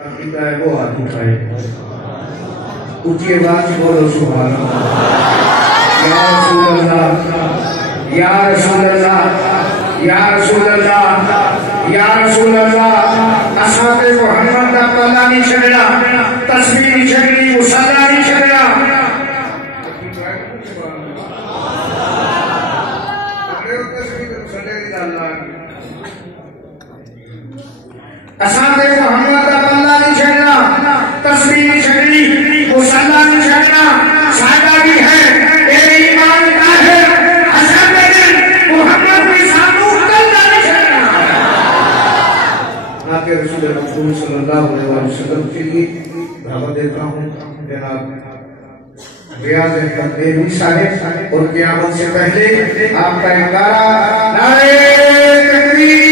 عقیدہ ہے وہ ہاتھ اٹھائے اونچی آواز سے بولو سبحان اللہ یا رسول اللہ یا رسول اللہ یا رسول اللہ یا رسول اللہ اصحاب محمد دا پلہ نہیں چھڑنا تسبیح نہیں چھڑنی مصلی نہیں چھڑنا اصحاب محمد دا پلہ نہیں چھڑنا تسبیح نہیں چھڑنی مصلی نہیں چھڑنا سادہ بھی ہے میرے ایمان کا ہے اصحاب محمد کی سانو کلہ نہیں چھڑنا آقا رسول مقبول صلی اللہ علیہ وسلم کے لیے دعوت دیتا ہوں جناب ریاض احمد صاحب اور قیامت سے پہلے آپ کا انکارہ نعرہ تکبیر